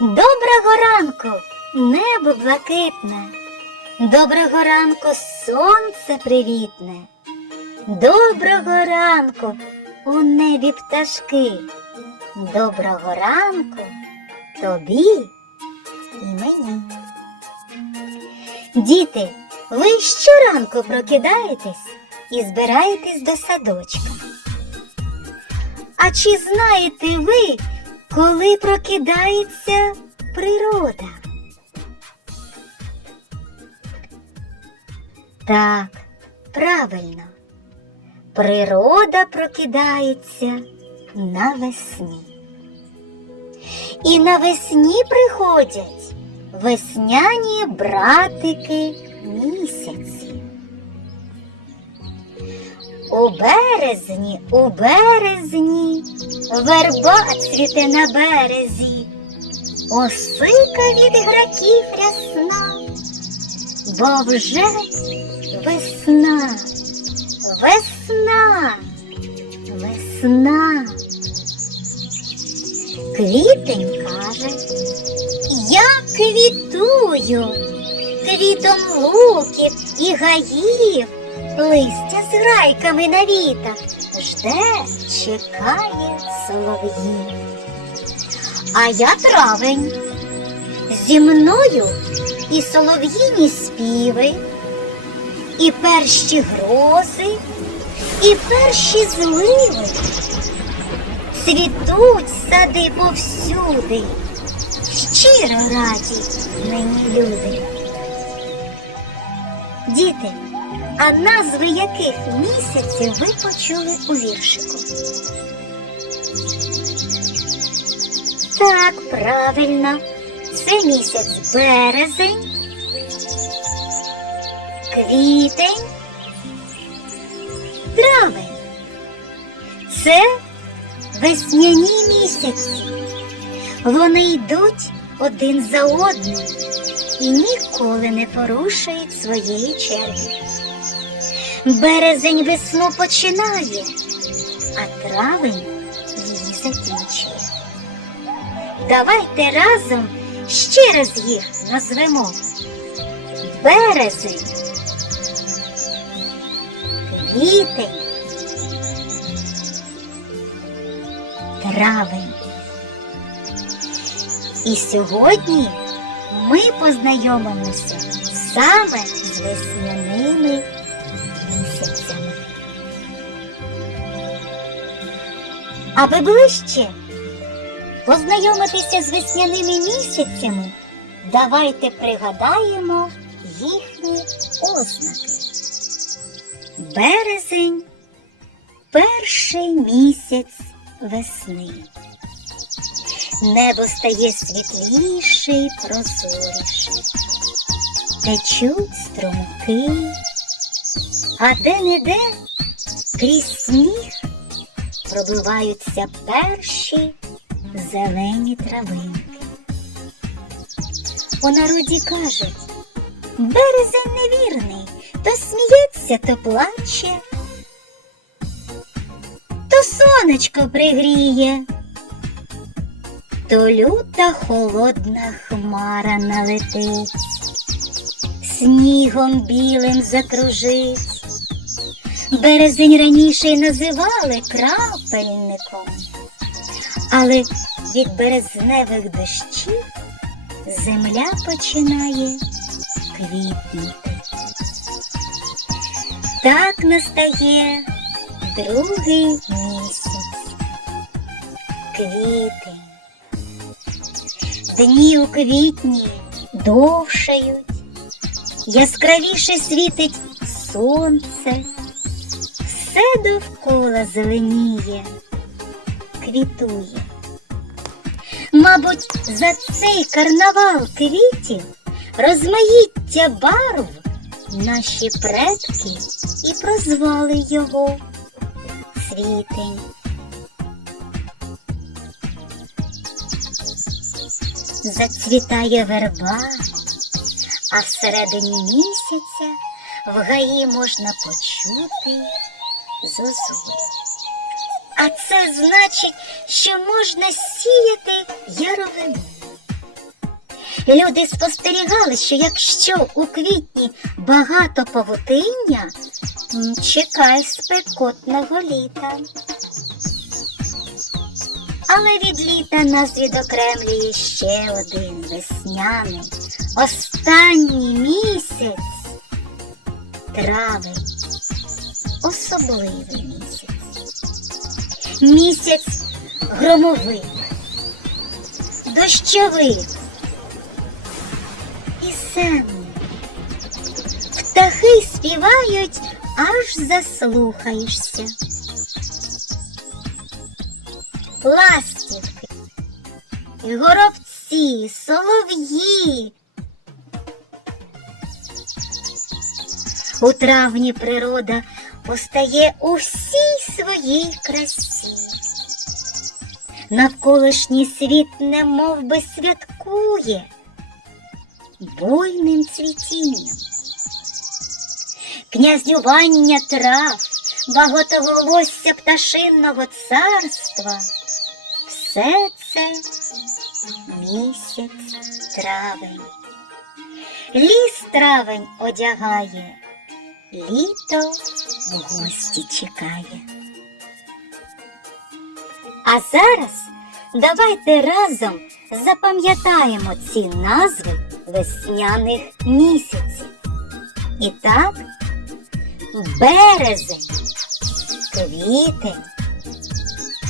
Доброго ранку, небо блакитне, доброго ранку, сонце привітне, доброго ранку у небі пташки, доброго ранку тобі і мені. Діти, ви щоранку прокидаєтесь і збираєтесь до садочка. А чи знаєте ви, коли прокидається природа? Так, правильно. Природа прокидається навесні. І навесні приходять весняні братики місяці. У березні, у березні, верба цвіте на березі, осика від граків рясна, бо вже весна, весна, весна. Квітень каже, я квітую, квітом луків і гаїв, листя з грайками на вітах, жде, чекає солов'їв. А я травень, зі мною і солов'їні співи, і перші грози, і перші зливи. Цвітуть сади повсюди, щиро раді мені люди. Діти, а назви яких місяців ви почули у віршику? Так, правильно, це місяць березень, квітень, травень. Це весняні місяці. Вони йдуть один за одним і ніколи не порушують своєї черги. Березень весну починає, а травень її закінчує. Давайте разом ще раз їх назвемо. Березень, квітень, травень. І сьогодні ми познайомимося саме з весняними Аби ближче познайомитися з весняними місяцями, давайте пригадаємо їхні ознаки. Березень перший місяць весни. Небо стає світліше й прозоріше. Течуть струмки, а де-не-де крізь сніг пробиваються перші зелені травинки. У народі кажуть, березень невірний, то сміється, то плаче, то сонечко пригріє то люта холодна хмара налетить, снігом білим закружить. Березень раніше й називали крапельником, але від березневих дощів земля починає квітнути. Так настає другий місяць, квітень. Дні у квітні довшають, яскравіше світить сонце, все довкола зеленіє, квітує. Мабуть, за цей карнавал квітів, розмаїття барв наші предки і прозвали його цвітень. Зацвітає верба, а всередині місяця в гаї можна почути зозулю. А це значить, що можна сіяти яровину. Люди спостерігали, що якщо у квітні багато павутиння, чекай спекотного літа. Але від літа нас відокремлює ще один весняний, останній місяць травень. Особливий місяць. Місяць громовик, дощовик, пісенний. Птахи співають, аж заслухаєшся. Ластівки, горобці, солов'ї. У травні природа постає у всій своїй красі. Навколишній світ немов би святкує буйним цвітінням. Князювання трав, багатоголосся пташинного царства. Все це місяць травень. Ліс травень одягає, літо в гості чекає. А зараз давайте разом запам'ятаємо ці назви весняних місяців. І так, березень, квітень,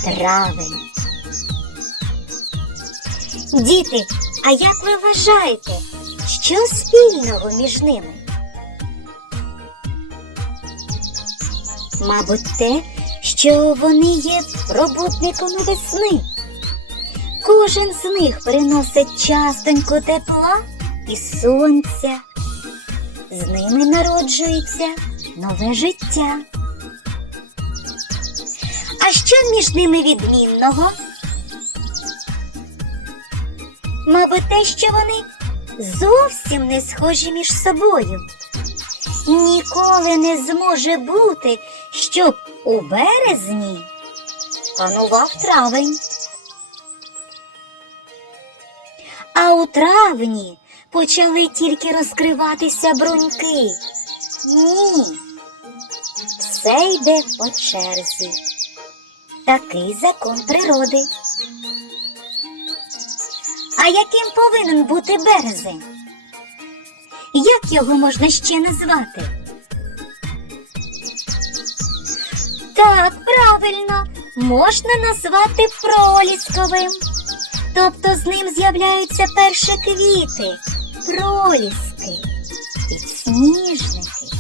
травень. Діти, а як ви вважаєте, що спільного між ними? Мабуть, те, що вони є роботниками весни. Кожен з них приносить частонько тепла і сонця. З ними народжується нове життя. А що між ними відмінного? Мабуть, те, що вони зовсім не схожі між собою. Ніколи не зможе бути, щоб у березні панував травень. А у травні почали тільки розкриватися бруньки. Ні, все йде по черзі. Такий закон природи. А яким повинен бути березень? Як його можна ще назвати? Так, правильно, можна назвати пролісковим. Тобто з ним з'являються перші квіти, проліски, підсніжники.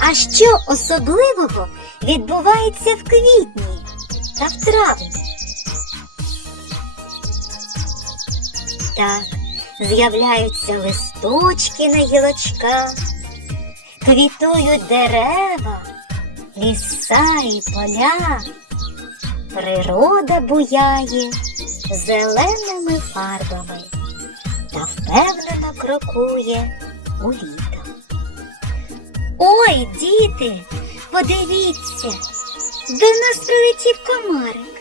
А що особливого відбувається в квітні та в травні? Так, з'являються листочки на гілочках, квітують дерева, ліса і поля. Природа буяє зеленими фарбами та впевнено крокує у літо. Ой, діти, подивіться, до нас прилетів комарик.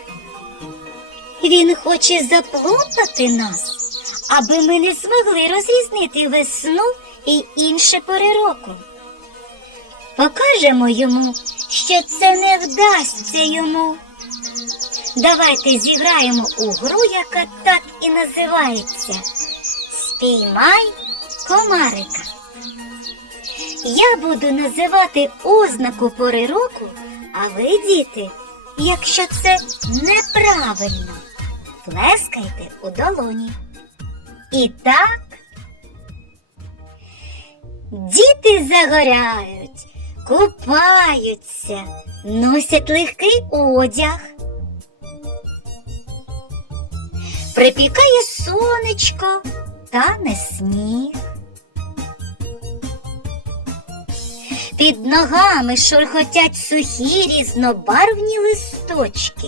Він хоче заплутати нас, аби ми не змогли розрізнити весну і інше пори року. Покажемо йому, що це не вдасться йому. Давайте зіграємо у гру, яка так і називається Спіймай комарика. Я буду називати ознаку пори року, а ви, діти, якщо це неправильно, плескайте у долоні. І так, діти загоряють, купаються, носять легкий одяг. Припікає сонечко, тане сніг. Під ногами шурхотять сухі різнобарвні листочки.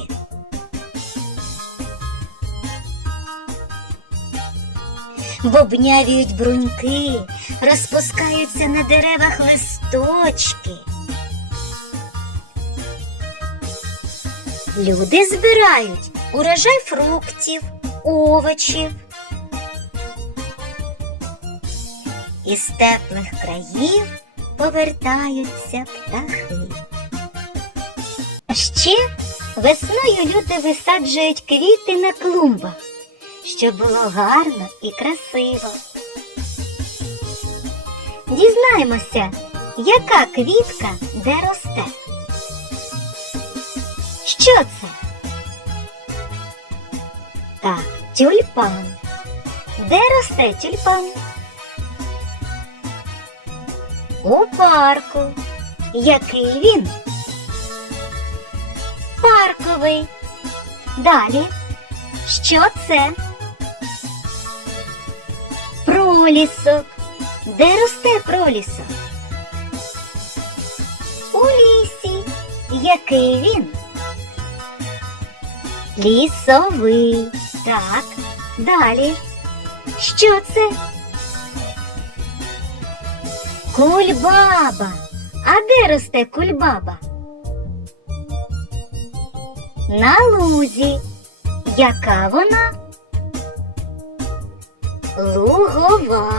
Бобнявіють бруньки, розпускаються на деревах листочки. Люди збирають урожай фруктів, овочів. Із теплих країв повертаються птахи. Ще весною люди висаджують квіти на клумбах, щоб було гарно і красиво. Дізнаємося, яка квітка де росте. Що це? Так, тюльпан. Де росте тюльпан? У парку. Який він? Парковий. Далі. Що це? Пролісок. Де росте пролісок? У лісі. Який він? Лісовий. Так. Далі. Що це? Кульбаба. А де росте кульбаба? На лузі. Яка вона? Лугова.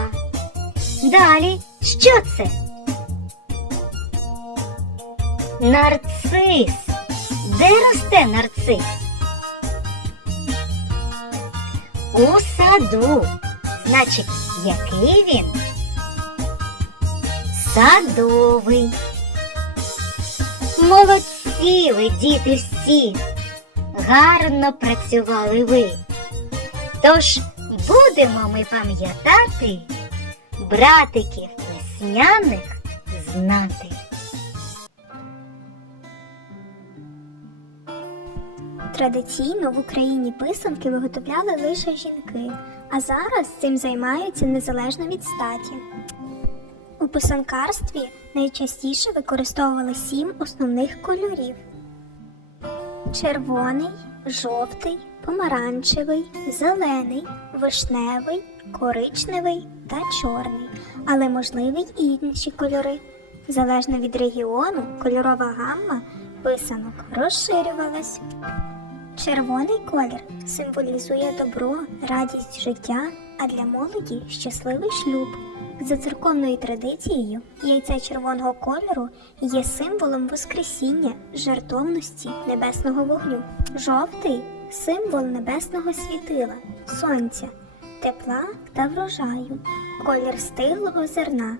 Далі. Що це? Нарцис. Де росте нарцис? У саду. Значить, який він? Садовий. Молодці ви, діти всі. Гарно працювали ви. Тож будемо ми пам'ятати братиків весняних знати. Традиційно в Україні писанки виготовляли лише жінки, а зараз цим займаються незалежно від статі. У писанкарстві найчастіше використовували сім основних кольорів: червоний, жовтий, помаранчевий, зелений, вишневий, коричневий та чорний, але можливі й інші кольори. Залежно від регіону, кольорова гамма писанок розширювалась. Червоний колір символізує добро, радість життя, а для молоді щасливий шлюб. За церковною традицією, яйце червоного кольору є символом Воскресіння, жертовності небесного вогню. Жовтий символ небесного світила, сонця, тепла та врожаю, колір стиглого зерна.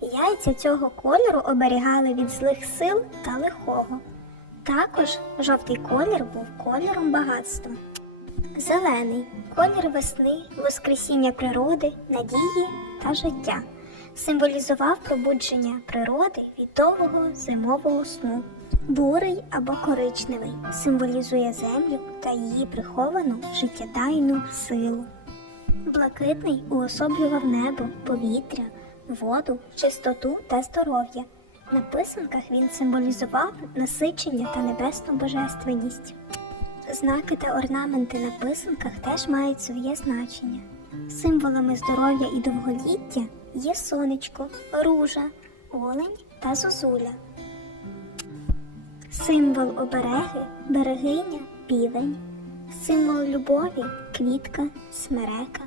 Яйця цього кольору оберігали від злих сил та лихого. Також жовтий колір був кольором багатства. Зелений колір весни, воскресіння природи, надії та життя. Символізував пробудження природи від довгого зимового сну. Бурий або коричневий символізує землю та її приховану життєдайну силу. Блакитний уособлював небо, повітря, воду, чистоту та здоров'я. На писанках він символізував насичення та небесну божественність. Знаки та орнаменти на писанках теж мають своє значення. Символами здоров'я і довголіття є сонечко, ружа, олень та зозуля. Символ обереги, берегиня, півень, символ любові, квітка, смерека,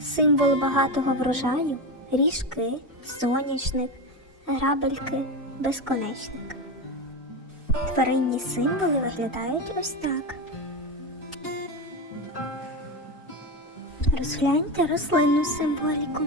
символ багатого врожаю, ріжки, сонячник, грабельки, безконечник. Тваринні символи виглядають ось так. Розгляньте рослинну символіку.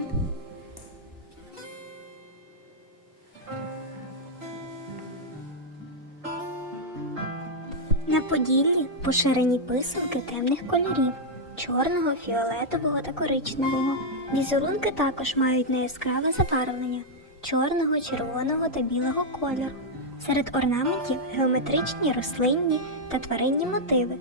На поділлі поширені писанки темних кольорів чорного, фіолетового та коричневого. Візерунки також мають неяскраве забарвлення чорного, червоного та білого кольору. Серед орнаментів геометричні рослинні та тваринні мотиви.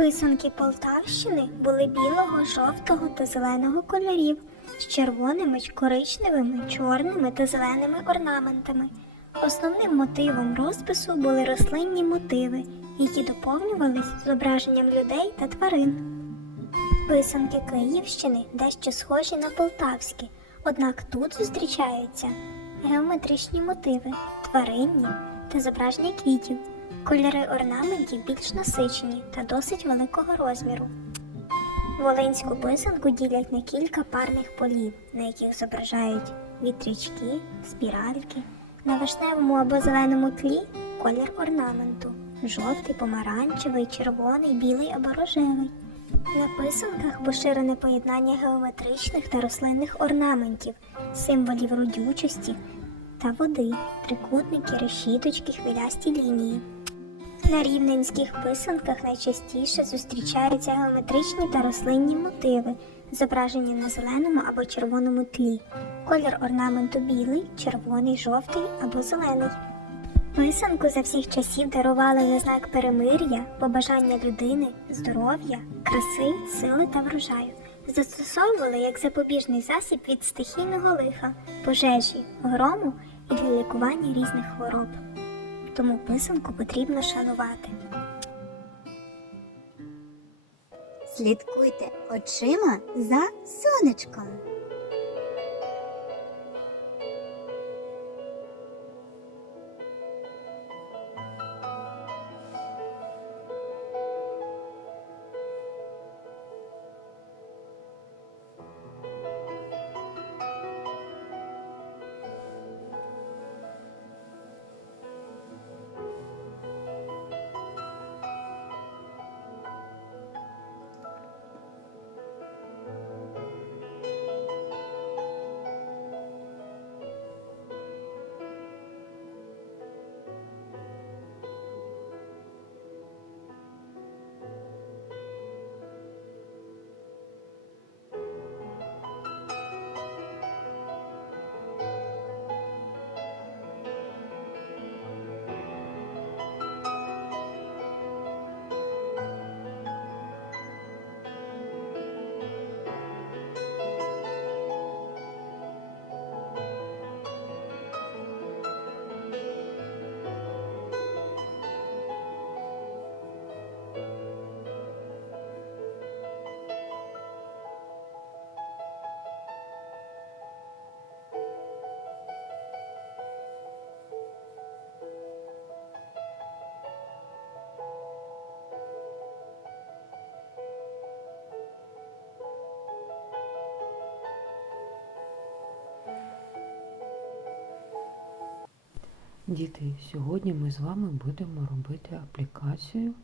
Писанки Полтавщини були білого, жовтого та зеленого кольорів з червоними, коричневими, чорними та зеленими орнаментами. Основним мотивом розпису були рослинні мотиви, які доповнювались зображенням людей та тварин. Писанки Київщини дещо схожі на полтавські, однак тут зустрічаються геометричні мотиви, тваринні та зображення квітів. Кольори орнаментів більш насичені та досить великого розміру. Волинську писанку ділять на кілька парних полів, на яких зображають вітрячки, спіральки. На вишневому або зеленому тлі колір орнаменту жовтий, помаранчевий, червоний, білий або рожевий. На писанках поширене поєднання геометричних та рослинних орнаментів, символів родючості та води, трикутники, решіточки, хвилясті лінії. На рівненських писанках найчастіше зустрічаються геометричні та рослинні мотиви, зображені на зеленому або червоному тлі. Колір орнаменту білий, червоний, жовтий або зелений. Писанку за всіх часів дарували на знак перемир'я, побажання людини, здоров'я, краси, сили та врожаю. Застосовували як запобіжний засіб від стихійного лиха, пожежі, грому і для лікування різних хвороб. Тому писанку потрібно шанувати. Слідкуйте очима за сонечком. Діти, сьогодні ми з вами будемо робити аплікацію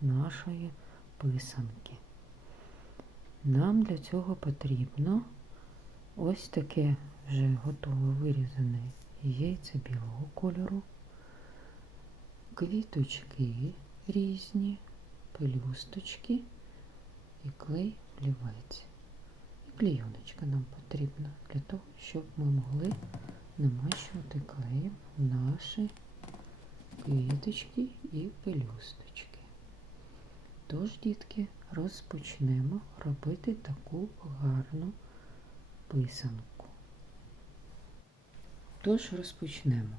нашої писанки. Нам для цього потрібно ось таке вже готове вирізане яйце білого кольору, квіточки різні, пелюсточки і клей олівець. І клейоночка нам потрібна для того, щоб ми могли намащувати клеєм наші квіточки і пелюсточки. Тож, дітки, розпочнемо робити таку гарну писанку. Тож розпочнемо.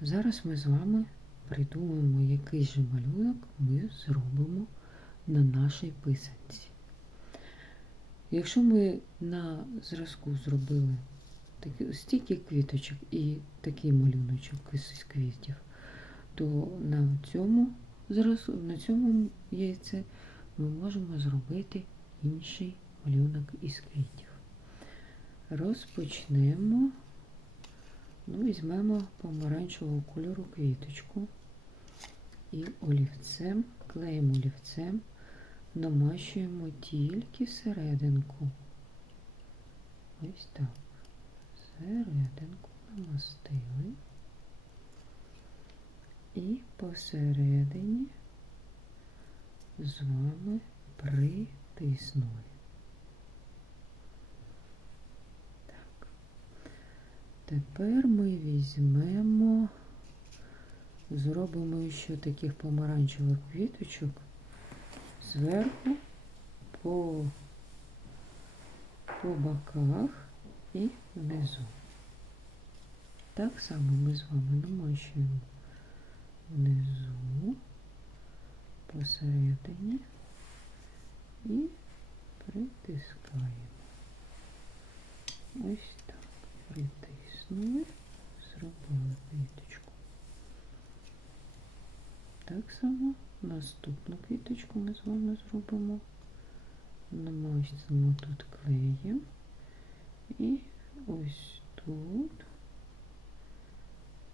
Зараз ми з вами придумаємо, який же малюнок ми зробимо на нашій писанці. Якщо ми на зразку зробили стільки квіточок і такий малюночок із квітів, то на цьому, на цьому яйце ми можемо зробити інший малюнок із квітів. Розпочнемо, ну, візьмемо помаранчевого кольору квіточку і олівцем, клеєм олівцем намащуємо тільки всерединку. Ось так серединку намастили і посередині з вами притиснули. Так. Тепер ми візьмемо, зробимо ще таких помаранчевих квіточок зверху по, по боках і внизу. Так само ми з вами намащуємо внизу, посередині і притискаємо. Ось так. Притиснули, зробили квіточку. Так само наступну квіточку ми з вами зробимо намастимо тут клеєм і ось тут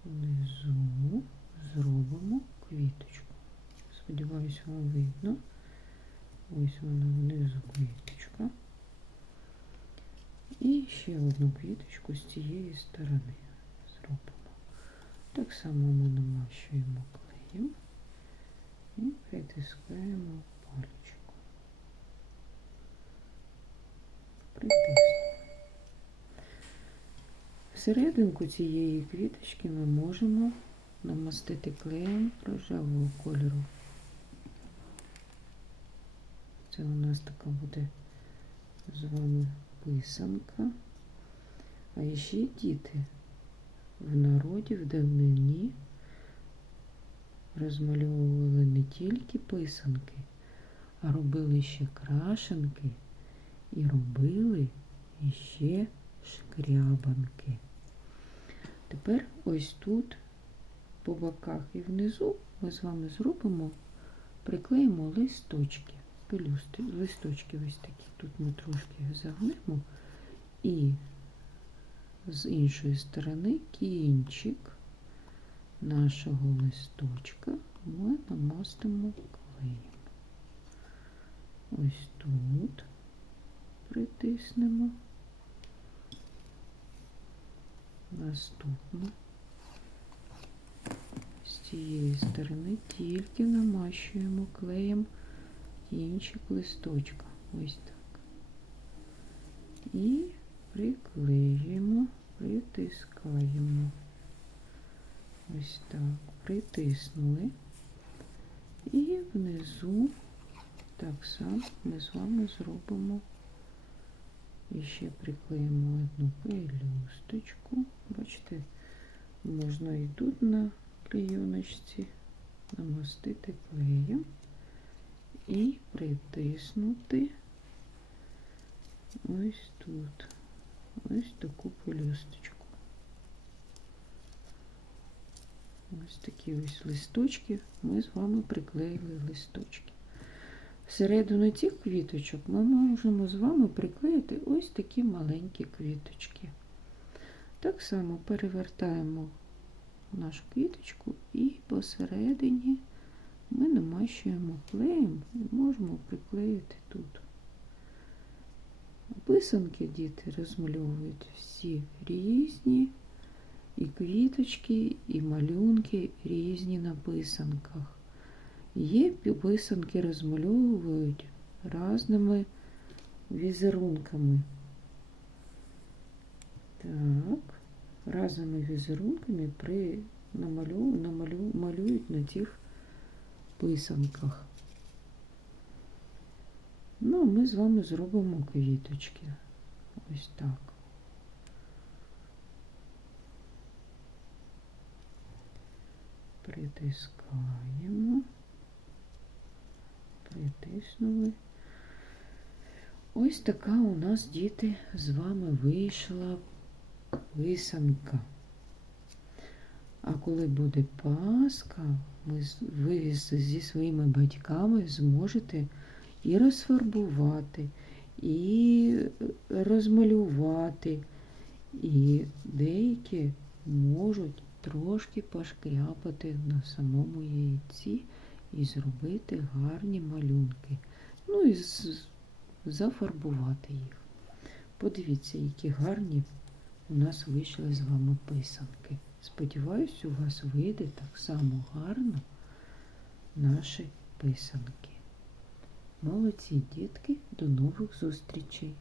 внизу зробимо квіточку. Сподіваюся, вам видно. Ось вона внизу квіточка. І ще одну квіточку з цієї сторони зробимо. Так само ми намащуємо клеєм і притискаємо пальчиком. Всерединку цієї квіточки ми можемо намастити клеєм рожевого кольору. Це у нас така буде з вами писанка. А ще діти в народі, в давнині розмальовували не тільки писанки, а робили ще крашенки і робили ще шкрябанки. Тепер ось тут, по боках і внизу, ми з вами зробимо, приклеїмо листочки. Пелюсти, листочки ось такі. Тут ми трошки загнемо і з іншої сторони кінчик нашого листочка ми намастимо клеєм. Ось тут притиснемо. Наступно з цієї сторони тільки намащуємо клеєм кінчик листочка. Ось так. І приклеюємо, притискаємо. Ось так. Притиснули. І внизу так само ми з вами зробимо. І ще приклеїмо одну пелюсточку. Бачите, можна і тут на клейоночці намастити клеєм і притиснути ось тут ось таку пелюсточку. Ось такі ось листочки. Ми з вами приклеїли листочки. Всередину цих квіточок ми можемо з вами приклеїти ось такі маленькі квіточки. Так само перевертаємо нашу квіточку і посередині ми намащуємо клеєм і можемо приклеїти тут. Писанки діти розмальовують всі різні, і квіточки, і малюнки різні на писанках. Є писанки розмальовують різними візерунками. Так, різними візерунками при намалю, намалю, малюють на тих писанках. Ну, а ми з вами зробимо квіточки. Ось так. Притискаємо, притиснули. Ось така у нас, діти, з вами вийшла писанка. А коли буде Пасха, ви зі своїми батьками зможете і розфарбувати, і розмалювати, і деякі можуть трошки пошкряпати на самому яйці і зробити гарні малюнки. Ну і зафарбувати їх. Подивіться, які гарні у нас вийшли з вами писанки. Сподіваюсь, у вас вийде так само гарно наші писанки. Молодці дітки, до нових зустрічей!